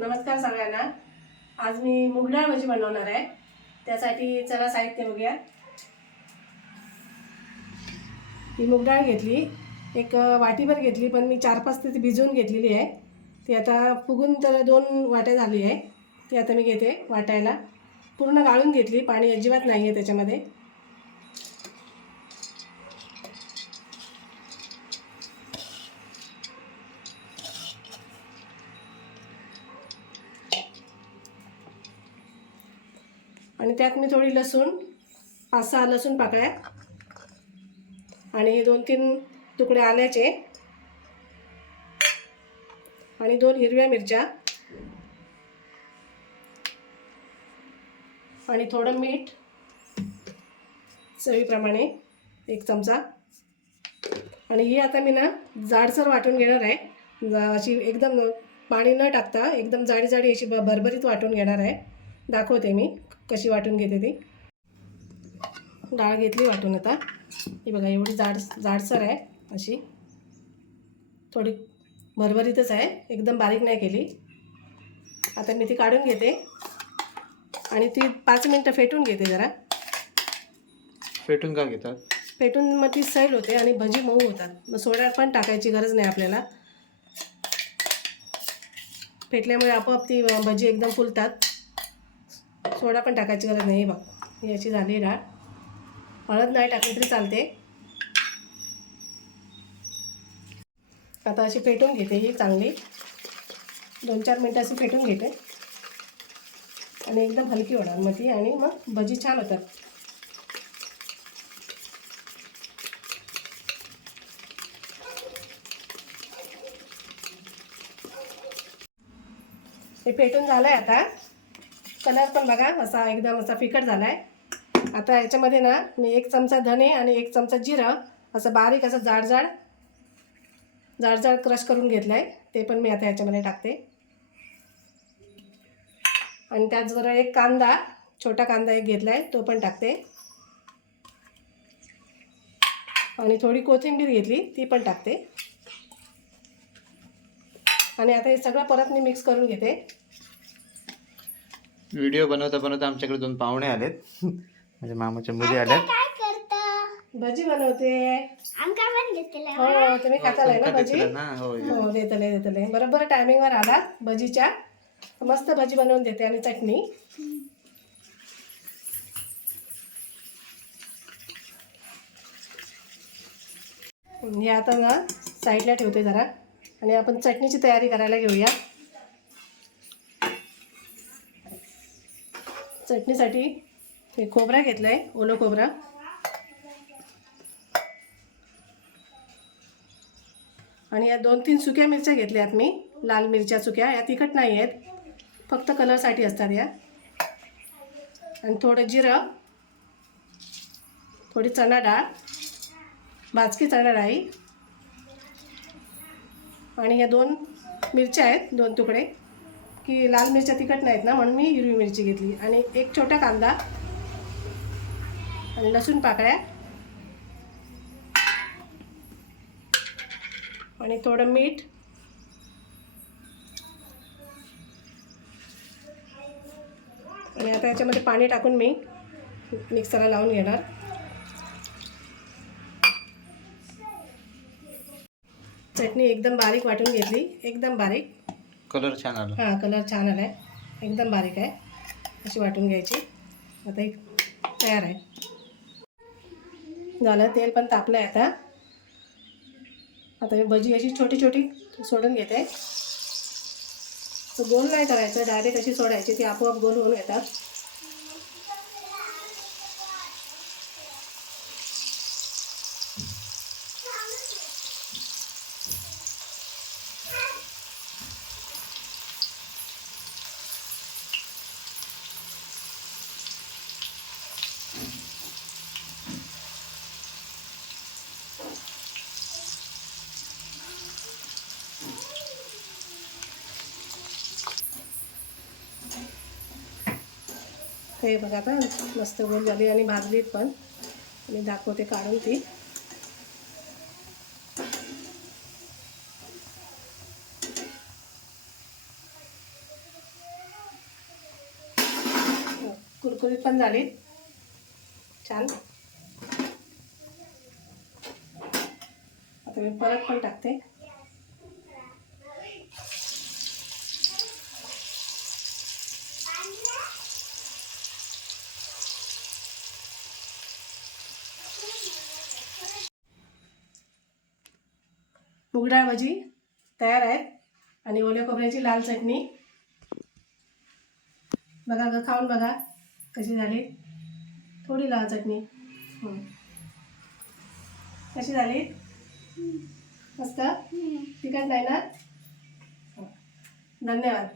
नमस्कार सगळ्यांना. आज मी मुगडाळ भजी बनवणार आहे. त्यासाठी चला साहित्य बघूया. ही मुगडाळ घेतली. एक वाटीभर घेतली पण मी चार पाच ती भिजवून घेतलेली आहे. ती आता फुगून तर दोन वाट्या झाली आहे. ती आता मी घेते वाटायला. पूर्ण गाळून घेतली. पाणी अजिबात नाही आहे त्याच्यामध्ये. आणि त्यात मी थोडी लसूण पाच सहा लसूण पाकळ्या आणि दोन तीन तुकडे आल्याचे आणि दोन हिरव्या मिरच्या आणि थोडं मीठ चवीप्रमाणे एक चमचा. आणि ही आता मी ना जाडसर वाटून घेणार आहे. जा- अशी एकदम पाणी न टाकता एकदम जाडी जाडी अशी ब भरभरीत वाटून घेणार आहे. दाखवते मी कशी वाटून घेते ती. डाळ घेतली वाटून आता. ही बघा एवढी जाड जाडसर आहे अशी. थोडी भरभरीतच आहे एकदम बारीक नाही केली. आता मी ती काढून घेते. आणि ती पाच मिनटं फेटून घेते जरा. पेटून का घेतात? पेटून मग ती सैल होते आणि भजी मऊ होतात. मग सोडा पण टाकायची गरज नाही आपल्याला. फेटल्यामुळे आपोआप ती भजी एकदम फुलतात. सोडा पण टाकायची गरज नाही बघ. ही अशी झाली डाळ हळद नाही टाकली तरी चालते. आता अशी फेटून घेते ही चांगली. दोन चार मिनटं अशी फेटून घेते. आणि एकदम हलकी होणार मग ती आणि मग भजी छान होतात. हे फेटून झालं आहे आता. कलर पण बघा असा एकदम असा फिकट झाला आहे आता याच्यामध्ये ना मी एक चमचा धने आणि एक चमचा जिरं असं बारीक असं जाड जाड जाड जाड क्रश करून घेतलं आहे ते पण मी आता याच्यामध्ये टाकते. आणि त्याचबरोबर एक कांदा छोटा कांदा एक घेतला आहे तो पण टाकते. आणि थोडी कोथिंबीर घेतली ती पण टाकते. आणि आता हे सगळं परत मी मिक्स करून घेते. व्हिडिओ बनवता बनवता आमच्याकडे दोन पाहुणे आलेत. माझ्या मामाच्या मुली आल्यात काय करता? भजी बनवते. आमका पण घेतलेला हो तुम्ही खातालाय ना भजी? ना. हो हो देतले. देतले बरोबर टायमिंगवर आला भजीच्या. मस्त भजी बनवून देते आणि चटणी. हे आता ना साईडला ठेवते जरा. आणि आपण चटणीची तयारी करायला घेऊया. चटणीसाठी हे खोबरा घेतला आहे ओलं खोबरा. आणि या दोन तीन सुक्या मिरच्या घेतल्या आहेत मी लाल मिरच्या सुक्या या तिखट नाही आहेत फक्त कलरसाठी असतात या. आणि थोडं जिरं थोडी चणा डाळ भाजकी चणा डाळी. आणि या दोन मिरच्या आहेत दोन तुकडे. की लाल मिरच्या तिखट नाहीत ना म्हणून मी हिरवी मिरची घेतली. आणि एक छोटा कांदा आणि लसूण पाकळ्या. आणि थोडं मीठ. आणि आता याच्यामध्ये पाणी टाकून मी मिक्सरला लावून घेणार. चटणी एकदम बारीक वाटून घेतली. एकदम बारीक. कलर छान आला हां कलर छान आला आहे. एकदम बारीक आहे. अशी वाटून घ्यायची. आता एक तयार आहे. झालं तेल पण तापलं आहे आता. आता मी भजी अशी छोटी छोटी सोडून घेते. तर गोल नाही करायचं डायरेक्ट अशी सोडायची ती आपोआप गोल होऊन येतात. हे बघा आता मस्त गोल झाली आणि भाजली पण. मी दाखवते काढून ती. कुरकुरीत पण झाली. छान. आता मी परत पण टाकते. मुगडाळ भाजी तयार आहे. आणि ओल्या खोबऱ्याची लाल चटणी. बघा ग खाऊन बघा कशी झाली. थोडी लाल चटणी. कशी झाली? मस्त? तिखट नाही ना. धन्यवाद.